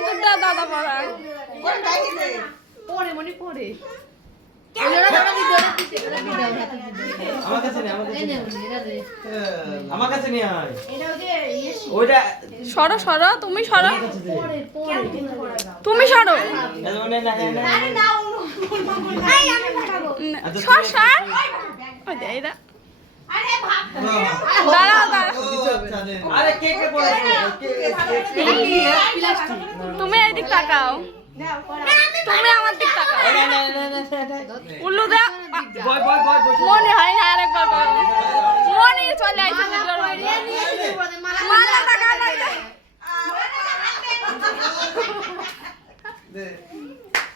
সিঁদুরটা দাদা পড়া পরে মনে পড়ে আমার কাছে নিয়ে আয় ওইটা সরো সরো তুমি সরো তুমি সরো সর সর ওই দে এরা দাঁড়াও দাঁড়াও আরে কে কে বলে তুমি এদিক তাকাও তুমি আমার দিক তাকাও উল্লু দা বয় বয় বয় মনে হয় না আরেকবার করো মনে চলে আইছে মালা টাকা নাই